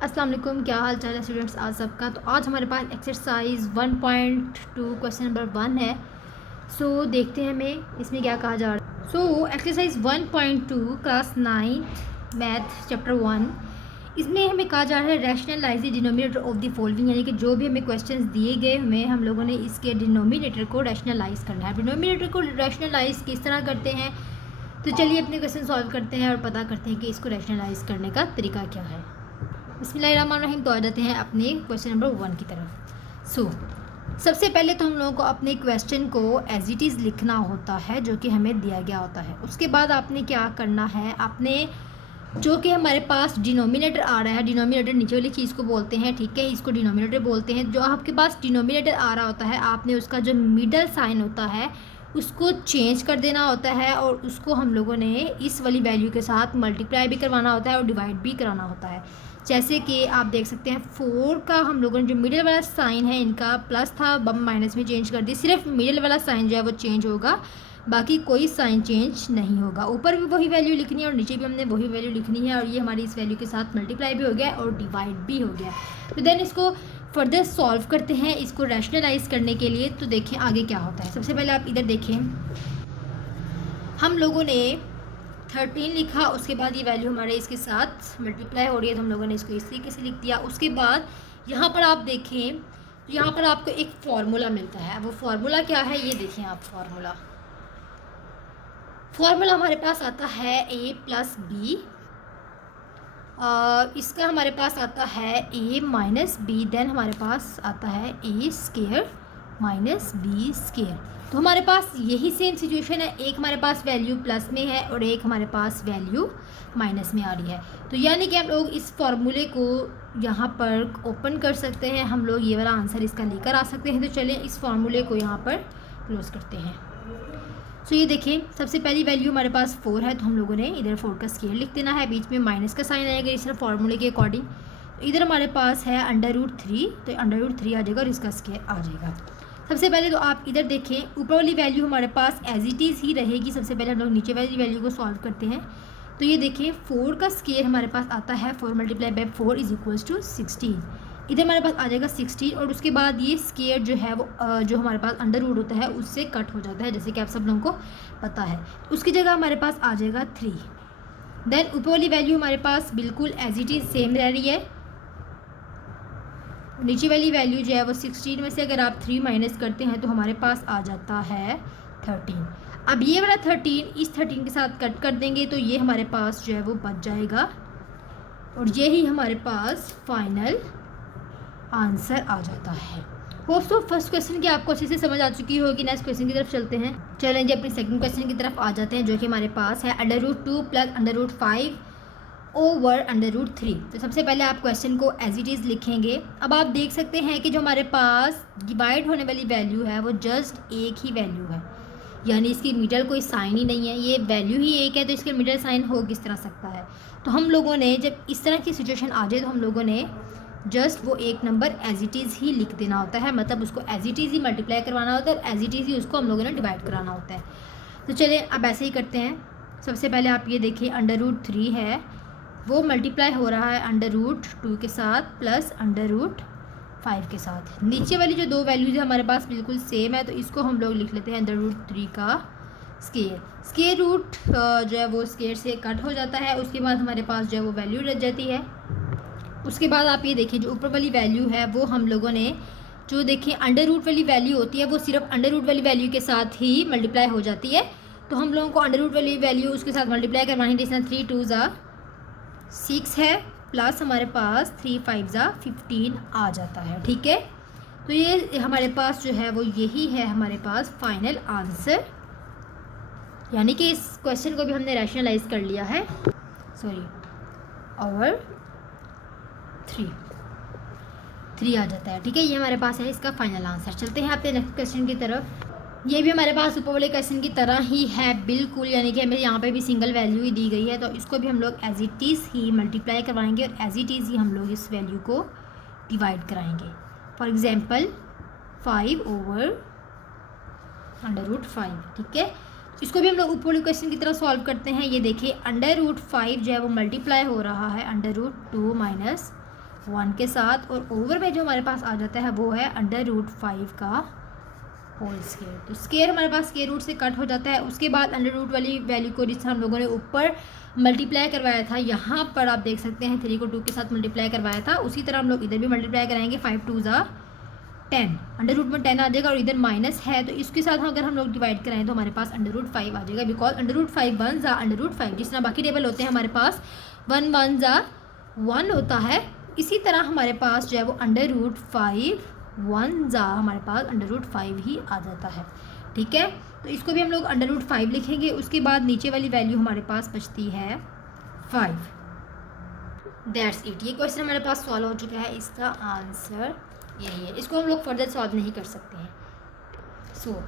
अस्सलाम वालेकुम, क्या हाल चाल है स्टूडेंट्स आज सबका। तो आज हमारे पास एक्सरसाइज 1.2 क्वेश्चन नंबर 1 है। देखते हैं हमें इसमें क्या कहा जा रहा है। एक्सरसाइज 1.2 क्लास 9 मैथ चैप्टर 1, इसमें हमें कहा जा रहा है rationalise the denominator of the following, यानी कि जो भी हमें क्वेश्चंस दिए गए हमें हम लोगों ने इसके डिनोमिनेटर को रैशनलाइज करना है। डिनोमिनेटर को रैशनलाइज किस तरह करते हैं, तो चलिए अपने क्वेश्चन सॉल्व करते हैं और पता करते हैं कि इसको रैशनलाइज करने का तरीका क्या है। बिस्मिल्लाहिर्रहमानिर्रहीम। तो आ जाते हैं अपने क्वेश्चन नंबर 1 की तरफ। सबसे पहले तो हम लोगों को अपने क्वेश्चन को एज इट इज़ लिखना होता है जो कि हमें दिया गया होता है। उसके बाद आपने क्या करना है, आपने जो कि हमारे पास डिनोमिनेटर आ रहा है, डिनोमिनेटर नीचे वाली चीज़ को बोलते हैं, ठीक है, इसको डिनोमिनेटर बोलते हैं। जो आपके पास डिनोमिनेटर आ रहा होता है, आपने उसका जो मिडल साइन होता है उसको चेंज कर देना होता है और उसको हम लोगों ने इस वाली वैल्यू के साथ मल्टीप्लाई भी करवाना होता है और डिवाइड भी कराना होता है। जैसे कि आप देख सकते हैं 4 का हम लोगों ने जो मिडिल वाला साइन है इनका प्लस था, बम माइनस में चेंज कर दी। सिर्फ मिडिल वाला साइन जो है वो चेंज होगा, बाकी कोई साइन चेंज नहीं होगा। ऊपर भी वही वैल्यू लिखनी है और नीचे भी हमने वही वैल्यू लिखनी है और ये हमारी इस वैल्यू के साथ मल्टीप्लाई भी हो गया और डिवाइड भी हो गया। तो देन इसको फर्दर सॉल्व करते हैं इसको रैशनलाइज करने के लिए। तो देखें आगे क्या होता है। सबसे पहले आप इधर देखें, हम लोगों ने 13 लिखा, उसके बाद ये वैल्यू हमारे इसके साथ मल्टीप्लाई हो रही है तो हम लोगों ने इसको इस तरीके से लिख दिया। उसके बाद यहाँ पर आप देखें तो यहाँ पर आपको एक फार्मूला मिलता है। वो फार्मूला क्या है ये देखें आप। फार्मूला हमारे पास आता है a प्लस बी, इसका हमारे पास आता है a माइनस बी, देन हमारे पास आता है a square minus B square. तो हमारे पास यही सेम सिचुएशन है, एक हमारे पास वैल्यू प्लस में है और एक हमारे पास वैल्यू माइनस में आ रही है। तो यानी कि हम लोग इस फॉर्मूले को यहाँ पर ओपन कर सकते हैं, हम लोग ये वाला आंसर इसका लेकर आ सकते हैं। तो चलिए इस फार्मूले को यहाँ पर क्लोज करते हैं। ये देखें, सबसे पहली वैल्यू हमारे पास 4 है तो हम लोगों ने इधर 4 का स्क्वायर लिख देना है, बीच में माइनस का साइन आएगा इस फार्मूले के अकॉर्डिंग। तो इधर हमारे पास है √3, तो √3 आ जाएगा और इसका स्क्वायर आ जाएगा। सबसे पहले तो आप इधर देखें, ऊपर वाली वैल्यू हमारे पास एज इट इज़ ही रहेगी। सबसे पहले हम लोग नीचे वाली वैल्यू को सॉल्व करते हैं। तो ये देखें 4 का स्क्वायर हमारे पास आता है 4 × 4 = 16। इधर हमारे पास आ जाएगा 16 और उसके बाद ये स्क्वायर जो है वो जो हमारे पास √ होता है उससे कट हो जाता है, जैसे कि आप सब लोगों को पता है। उसकी जगह हमारे पास आ जाएगा 3। देन ऊपर वाली वैल्यू हमारे पास बिल्कुल एज इट इज़ सेम रह रही है। नीचे वाली वैल्यू जो है वो 16 में से अगर आप 3 माइनस करते हैं तो हमारे पास आ जाता है 13। अब ये वाला 13 इस 13 के साथ कट कर देंगे तो ये हमारे पास जो है वो बच जाएगा और यही हमारे पास फाइनल आंसर आ जाता है। होप सो फर्स्ट क्वेश्चन की आपको अच्छे से समझ आ चुकी होगी। नेक्स्ट क्वेश्चन की तरफ चलते हैं। चलेंगे अपने सेकंड क्वेश्चन की तरफ आ जाते हैं, जो कि हमारे पास है √2 + √5 ओवर √3। तो सबसे पहले आप क्वेश्चन को एज इट इज़ लिखेंगे। अब आप देख सकते हैं कि जो हमारे पास डिवाइड होने वाली वैल्यू है वो जस्ट एक ही वैल्यू है, यानी इसकी मिडल कोई साइन ही नहीं है। ये वैल्यू ही एक है तो इसके मिडल साइन हो किस तरह सकता है। तो हम लोगों ने जब इस तरह की सिचुएशन आ जाए तो हम लोगों ने जस्ट वो एक नंबर एज इट इज़ ही लिख देना होता है, मतलब उसको एज इट इज़ ही मल्टीप्लाई करवाना होता है और एज इट इज़ ही उसको हम लोगों ने डिवाइड कराना होता है। तो चलिए अब ऐसे ही करते हैं। सबसे पहले आप ये देखिए √3 है वो मल्टीप्लाई हो रहा है √2 के साथ प्लस √5 के साथ। नीचे वाली जो दो वैल्यूज है हमारे पास बिल्कुल सेम है तो इसको हम लोग लिख लेते हैं √3 का स्क्वायर रूट जो है वो स्क्वायर से कट हो जाता है। उसके बाद हमारे पास जो है वो वैल्यू रह जाती है। उसके बाद आप ये देखिए जो ऊपर वाली वैल्यू है वो हम लोगों ने जो देखिए √ वाली वैल्यू होती है वो सिर्फ √ वाली वैल्यू के साथ ही मल्टीप्लाई हो जाती है। तो हम लोगों को √ वाली वैल्यू उसके साथ मल्टीप्लाई करवानी है, जिसमें 3 × 2 = 6 है प्लस हमारे पास 3 × 5 = 15 आ जाता है, ठीक है। तो ये हमारे पास जो है वो यही है हमारे पास फाइनल आंसर, यानी कि इस क्वेश्चन को भी हमने रैशनलाइज कर लिया है। ओवर 3 आ जाता है, ठीक है। ये हमारे पास है इसका फाइनल आंसर। चलते हैं अपने नेक्स्ट क्वेश्चन की तरफ। ये भी हमारे पास ऊपर वाले क्वेश्चन की तरह ही है बिल्कुल, यानी कि हमें यहाँ पे भी सिंगल वैल्यू ही दी गई है तो इसको भी हम लोग एज इट इज़ ही मल्टीप्लाई करवाएंगे और एज इट इज़ ही हम लोग इस वैल्यू को डिवाइड कराएंगे। फॉर एग्जांपल 5 ओवर √5, ठीक है। इसको भी हम लोग ऊपर वाले क्वेश्चन की तरह सॉल्व करते हैं। ये देखिए √5 जो है वो मल्टीप्लाई हो रहा है √2 - 1 के साथ, और ओवर में जो हमारे पास आ जाता है वो है √5 का होल स्केयर। तो स्केयर हमारे पास स्केयर रूट से कट हो जाता है। उसके बाद अंडर रूट वाली वैल्यू को जिससे हम लोगों ने ऊपर मल्टीप्लाई करवाया था, यहाँ पर आप देख सकते हैं 3 को 2 के साथ मल्टीप्लाई करवाया था, उसी तरह हम लोग इधर भी मल्टीप्लाई कराएंगे। 5 2 ज़ा 10, अंडर रूट में 10 आ जाएगा, और इधर माइनस है तो इसके साथ अगर हम लोग डिवाइड कराएं तो हमारे पास √5 आ जाएगा, बिकॉज √5 1 ज़ा √5, जिस तरह बाकी टेबल होते हैं हमारे पास 1 1 ज़ा 1 होता है, इसी तरह हमारे पास जो है वो √5 1 ज़ा हमारे पास √5 ही आ जाता है। ठीक है, तो इसको भी हम लोग √5 लिखेंगे। उसके बाद नीचे वाली वैल्यू हमारे पास बचती है 5। दैट्स इट, ये क्वेश्चन हमारे पास सॉल्व हो चुका है, इसका आंसर यही है। इसको हम लोग फर्दर सॉल्व नहीं कर सकते हैं। सो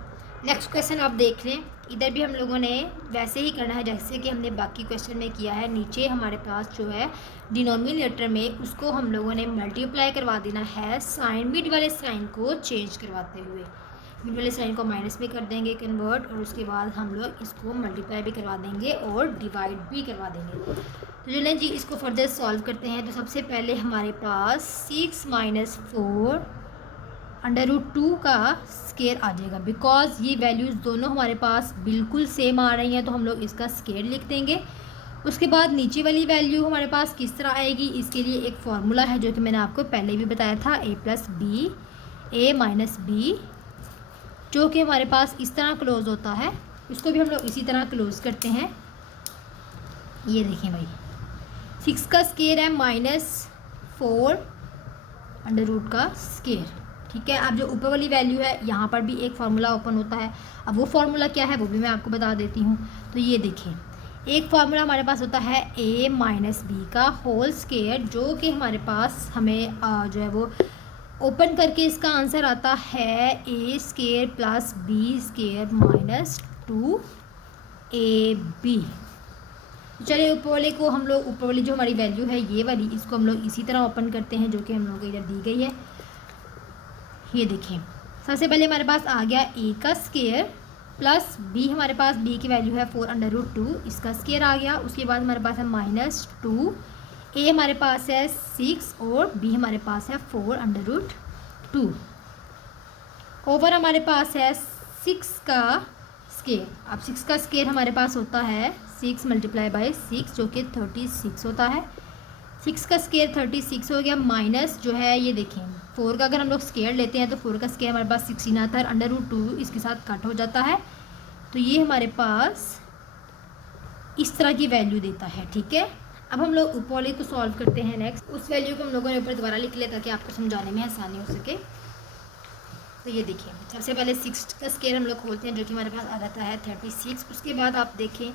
नेक्स्ट क्वेश्चन आप देख लें, इधर भी हम लोगों ने वैसे ही करना है जैसे कि हमने बाकी क्वेश्चन में किया है। नीचे हमारे पास जो है डिनोमिनेटर में उसको हम लोगों ने मल्टीप्लाई करवा देना है साइन, मिड वाले साइन को चेंज करवाते हुए। मिड वाले साइन को माइनस में कर देंगे कन्वर्ट, और उसके बाद हम लोग इसको मल्टीप्लाई भी करवा देंगे और डिवाइड भी करवा देंगे। तो चलें जी, इसको फर्दर सॉल्व करते हैं। तो सबसे पहले हमारे पास 6 - 4 √2 का स्केयर आ जाएगा, बिकॉज ये वैल्यूज़ दोनों हमारे पास बिल्कुल सेम आ रही हैं, तो हम लोग इसका स्केयर लिख देंगे। उसके बाद नीचे वाली वैल्यू हमारे पास किस तरह आएगी, इसके लिए एक फार्मूला है जो कि मैंने आपको पहले भी बताया था, a - b, जो कि हमारे पास इस तरह क्लोज होता है। इसको भी हम लोग इसी तरह क्लोज करते हैं। ये देखें भाई, 6 का स्केयर है -4 √2 का स्केयर। ठीक है, अब जो ऊपर वाली वैल्यू है यहाँ पर भी एक फार्मूला ओपन होता है। अब वो फार्मूला क्या है वो भी मैं आपको बता देती हूँ। तो ये देखिए, एक फार्मूला हमारे पास होता है a - b का होल स्केयर, जो कि हमारे पास हमें जो है वो ओपन करके इसका आंसर आता है a² + b² - 2ab। चलिए ऊपर वाले को हम लोग, ऊपर वाली जो हमारी वैल्यू है ये वाली, इसको हम लोग इसी तरह ओपन करते हैं जो कि हम लोगों को इधर दी गई है। ये देखें, सबसे पहले हमारे पास आ गया a का स्केयर प्लस b, हमारे पास b की वैल्यू है 4 √2, इसका स्केयर आ गया। उसके बाद हमारे पास है -2, a हमारे पास है 6 और b हमारे पास है 4 √2, ओवर हमारे पास है 6 का स्केयर। अब 6 का स्केयर हमारे पास होता है 6 × 6 जो कि 36 होता है। 6 का स्केयर 36 हो गया, माइनस जो है ये देखें 4 का अगर हम लोग स्केयर लेते हैं तो 4 का स्केयर हमारे पास 16 आता है, √2 इसके साथ कट हो जाता है, तो ये हमारे पास इस तरह की वैल्यू देता है। ठीक है, अब हम लोग ऊपर वाले को सॉल्व करते हैं। नेक्स्ट उस वैल्यू को हम लोगों ने ऊपर दोबारा लिख लिया ताकि आपको समझाने में आसानी हो सके। तो ये देखिए, सबसे पहले 6 का स्केयर हम लोग खोलते हैं जो कि हमारे पास आ जाता है 36। उसके बाद आप देखें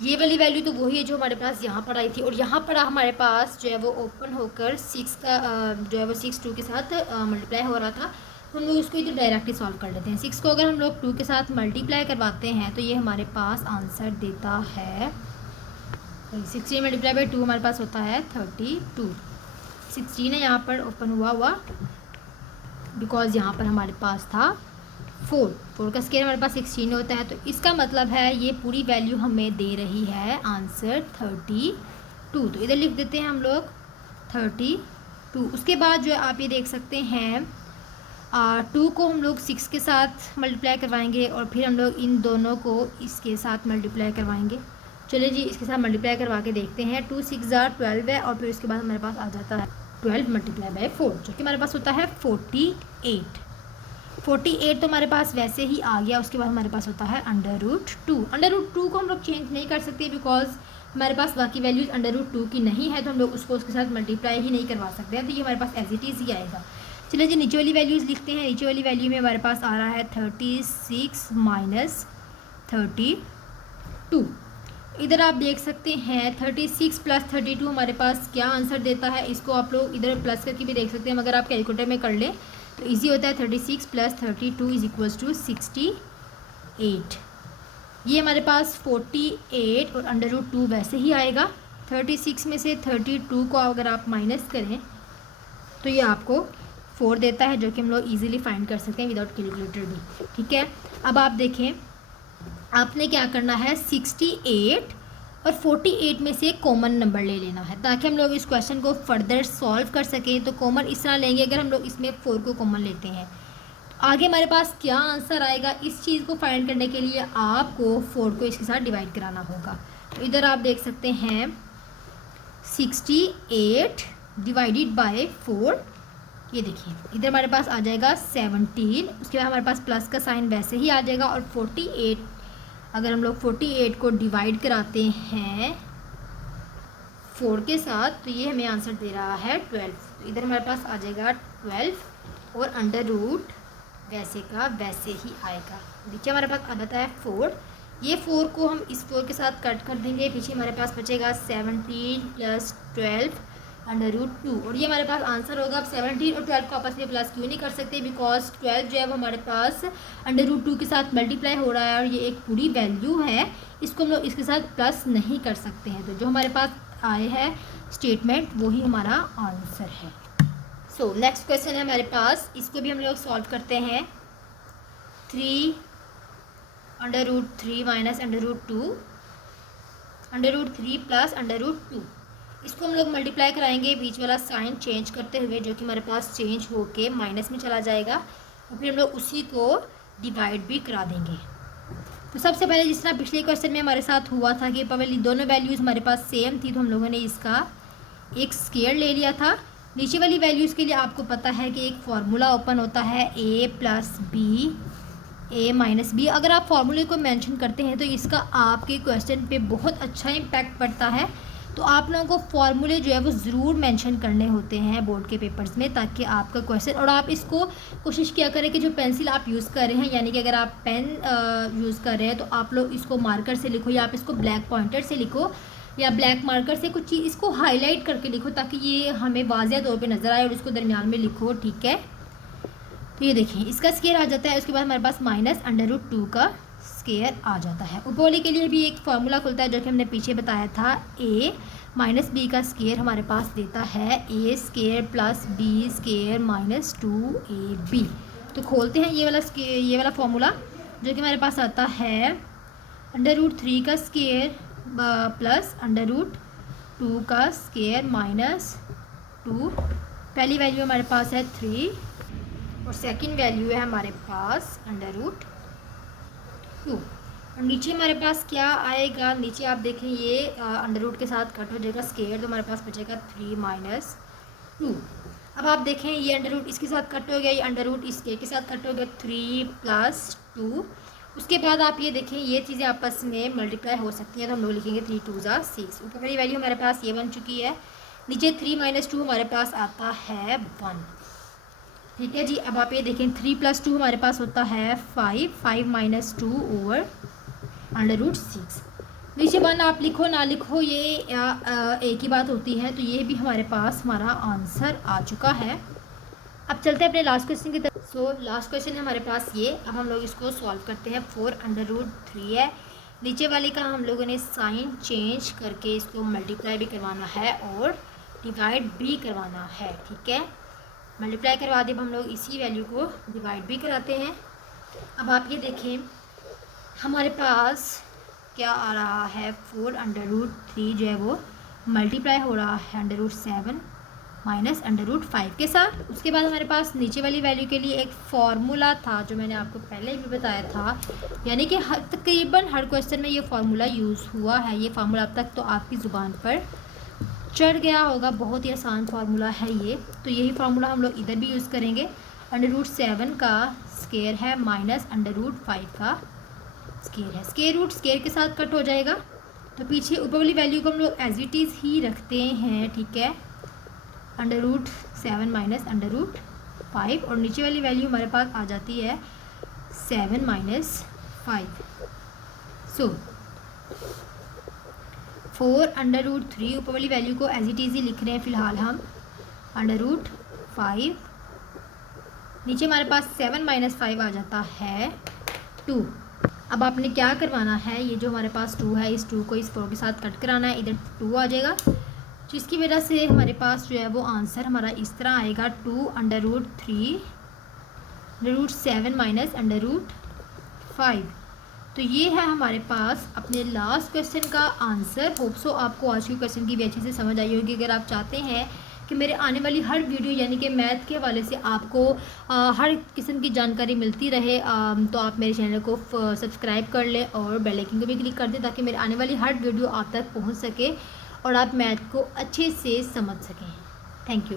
ये वाली वैल्यू तो वही है जो हमारे पास यहाँ पर आई थी, और यहाँ पर हमारे पास जो है वो ओपन होकर 6 का जो है वो 6 2 के साथ मल्टीप्लाई हो रहा था, तो हम लोग उसको इधर डायरेक्टली सॉल्व कर लेते हैं। 6 को अगर हम लोग 2 के साथ मल्टीप्लाई करवाते हैं तो ये हमारे पास आंसर देता है 16 × 2 हमारे पास होता है 32। 16 है यहाँ पर ओपन हुआ बिकॉज यहाँ पर हमारे पास था 4 का स्केयर हमारे पास 16 होता है, तो इसका मतलब है ये पूरी वैल्यू हमें दे रही है आंसर 32। तो इधर लिख देते हैं हम लोग 32। उसके बाद जो आप ये देख सकते हैं 2 को हम लोग 6 के साथ मल्टीप्लाई करवाएंगे और फिर हम लोग इन दोनों को इसके साथ मल्टीप्लाई करवाएंगे। चलिए जी, इसके साथ मल्टीप्लाई करवा के देखते हैं। 2 6 12 है, और फिर उसके बाद हमारे पास आ जाता है 12 × 4 जो कि हमारे पास होता है 48। 48 तो हमारे पास वैसे ही आ गया। उसके बाद हमारे पास होता है √2। √2 को हम लोग चेंज नहीं कर सकते बिकॉज हमारे पास बाकी वैल्यूज़ √2 की नहीं है, तो हम लोग उसको उसके साथ मल्टीप्लाई ही नहीं करवा सकते हैं, तो ये हमारे पास एज इट इज़ ही आएगा। चलिए जी, नीचे वाली वैल्यूज़ लिखते हैं। नीचे वाली वैल्यू में हमारे पास आ रहा है 36 - 32। इधर आप देख सकते हैं 36 + 32 हमारे पास क्या आंसर देता है। इसको आप लोग इधर प्लस करके भी देख सकते हैं, मगर आप कैलकुलेटर में कर लें तो इजी होता है। 36 + 32 = 68। ये हमारे पास 48 और √2 वैसे ही आएगा। 36 में से 32 को अगर आप माइनस करें तो ये आपको 4 देता है, जो कि हम लोग इजीली फाइंड कर सकते हैं विदाउट कैलकुलेटर भी। ठीक है, अब आप देखें आपने क्या करना है 68 और 48 में से कॉमन नंबर ले लेना है ताकि हम लोग इस क्वेश्चन को फर्दर सॉल्व कर सकें। तो कॉमन इस तरह लेंगे अगर हम लोग इसमें 4 को कॉमन लेते हैं तो आगे हमारे पास क्या आंसर आएगा, इस चीज़ को फाइंड करने के लिए आपको 4 को इसके साथ डिवाइड कराना होगा। तो इधर आप देख सकते हैं 68 डिवाइडेड बाय 4, ये देखिए इधर हमारे पास आ जाएगा 17, उसके बाद हमारे पास प्लस का साइन वैसे ही आ जाएगा। और 48 अगर हम लोग 48 को डिवाइड कराते हैं 4 के साथ तो ये हमें आंसर दे रहा है 12। तो इधर हमारे पास आ जाएगा 12 और अंडर रूट वैसे का वैसे ही आएगा। नीचे हमारे पास आ जाता है 4, ये 4 को हम इस 4 के साथ कट कर देंगे, पीछे हमारे पास बचेगा 17 + 12 अंडर रूट 2। और ये हमारे पास आंसर होगा। अब 17 और 12 को आपस में प्लस क्यों नहीं कर सकते, बिकॉज 12 जो है वो हमारे पास अंडर रूट 2 के साथ मल्टीप्लाई हो रहा है और ये एक पूरी वैल्यू है, इसको हम लोग इसके साथ प्लस नहीं कर सकते हैं। तो जो हमारे पास आए है स्टेटमेंट वही हमारा आंसर है। सो नेक्स्ट क्वेश्चन है हमारे पास, इसको भी हम लोग सॉल्व करते हैं। 3 under root 3 minus under root 2 under root 3 plus under root 2, इसको हम लोग मल्टीप्लाई कराएंगे बीच वाला साइन चेंज करते हुए, जो कि हमारे पास चेंज होके माइनस में चला जाएगा और फिर हम लोग उसी को डिवाइड भी करा देंगे। तो सबसे पहले जिस तरह पिछले क्वेश्चन में हमारे साथ हुआ था कि पहले दोनों वैल्यूज़ हमारे पास सेम थी तो हम लोगों ने इसका एक स्क्वायर ले लिया था। नीचे वाली वैल्यूज़ के लिए आपको पता है कि एक फार्मूला ओपन होता है a + b a - b। अगर आप फार्मूले को मेंशन करते हैं तो इसका आपके क्वेश्चन पे बहुत अच्छा इम्पैक्ट पड़ता है। तो आप लोगों को फार्मूले जो है वो ज़रूर मेंशन करने होते हैं बोर्ड के पेपर्स में, ताकि आपका क्वेश्चन, और आप इसको कोशिश किया करें कि जो पेंसिल आप यूज़ कर रहे हैं, यानी कि अगर आप पेन यूज़ कर रहे हैं तो आप लोग इसको मार्कर से लिखो या आप इसको ब्लैक पॉइंटर से लिखो या ब्लैक मार्कर से कुछ चीज़ इसको हाईलाइट करके लिखो ताकि ये हमें वाज़ेह तौर पे नज़र आए, और इसको दरमियान में लिखो, ठीक है। तो ये देखिए इसका स्क्वायर आ जाता है, उसके बाद हमारे पास माइनस अंडर रूट 2 का स्क्वायर आ जाता है। ऊपर वाले के लिए भी एक फार्मूला खुलता है जो कि हमने पीछे बताया था, a - b का स्क्वायर हमारे पास देता है a² + b² - 2ab। तो खोलते हैं ये वाला फार्मूला जो कि हमारे पास आता है अंडर रूट 3 का स्क्वायर प्लस अंडर रूट 2 का स्क्वायर -2। पहली वैल्यू हमारे पास है 3 और सेकंड वैल्यू है हमारे पास अंडर रूट 2। और नीचे हमारे पास क्या आएगा, नीचे आप देखें ये अंडर रूट के साथ कट हो जाएगा स्क्वायर, तो हमारे पास बचेगा 3 - 2। अब आप देखें ये अंडर रूट इसके साथ कट हो गया, ये अंडर रूट इसके साथ कट हो गया 3 + 2। उसके बाद आप ये देखें ये चीज़ें आपस में मल्टीप्लाई हो सकती हैं, तो हम लोग लिखेंगे 3 × 2 = 6। ऊपर वाली वैल्यू हमारे पास ये बन चुकी है, नीचे 3 - 2 हमारे पास आता है 1, ठीक है जी। अब आप ये देखें 3 + 2 हमारे पास होता है 5 - 2 ओवर अंडर रूट 6। नीचे 1 आप लिखो ना लिखो ये एक ही बात होती है। तो ये भी हमारे पास हमारा आंसर आ चुका है। अब चलते हैं अपने लास्ट क्वेश्चन की तरफ। सो लास्ट क्वेश्चन है हमारे पास ये, अब हम लोग इसको सॉल्व करते हैं। 4 अंडर रूट 3 है, नीचे वाले का हम लोगों ने साइन चेंज करके इसको मल्टीप्लाई भी करवाना है और डिवाइड भी करवाना है, ठीक है। मल्टीप्लाई करवा दे, अब हम लोग इसी वैल्यू को डिवाइड भी कराते हैं। अब आप ये देखें हमारे पास क्या आ रहा है, 4 अंडर रूट 3 जो है वो मल्टीप्लाई हो रहा है under root 7 minus under root 5 के साथ। उसके बाद हमारे पास नीचे वाली वैल्यू के लिए एक फार्मूला था जो मैंने आपको पहले भी बताया था, यानी कि तकरीबन हर क्वेश्चन में ये फार्मूला यूज़ हुआ है। ये फार्मूला अब तक तो आपकी ज़ुबान पर चढ़ गया होगा, बहुत ही आसान फार्मूला है ये। तो यही फार्मूला हम लोग इधर भी यूज़ करेंगे। अंडर रूट 7 का स्क्वायर है माइनस अंडर रूट 5 का स्क्वायर है। स्क्वायर रूट स्क्वायर के साथ कट हो जाएगा, तो पीछे ऊपर वाली वैल्यू को हम लोग एज इट इज़ ही रखते हैं, ठीक है। Under root 7 minus under root 5 और नीचे वाली वैल्यू हमारे पास आ जाती है 7 - 5। सो 4 अंडर रूट 3, ऊपर वाली वैल्यू को एज इट इज़ ही लिख रहे हैं फ़िलहाल हम, अंडर रूट 5। नीचे हमारे पास 7 - 5 आ जाता है 2। अब आपने क्या करवाना है, ये जो हमारे पास 2 है इस 2 को इस 4 के साथ कट कराना है, इधर 2 आ जाएगा, जिसकी वजह से हमारे पास जो है वो आंसर हमारा इस तरह आएगा 2 under root 3 under root 7 minus under root 5। तो ये है हमारे पास अपने लास्ट क्वेश्चन का आंसर। होप सो आपको आज के क्वेश्चन की भी अच्छे से समझ आई होगी। अगर आप चाहते हैं कि मेरे आने वाली हर वीडियो यानी कि मैथ के हवाले से आपको हर किस्म की जानकारी मिलती रहे, तो आप मेरे चैनल को सब्सक्राइब कर लें और बेल आइकन को भी क्लिक कर दें ताकि मेरे आने वाली हर वीडियो आप तक पहुंच सके और आप मैथ को अच्छे से समझ सकें। Thank you.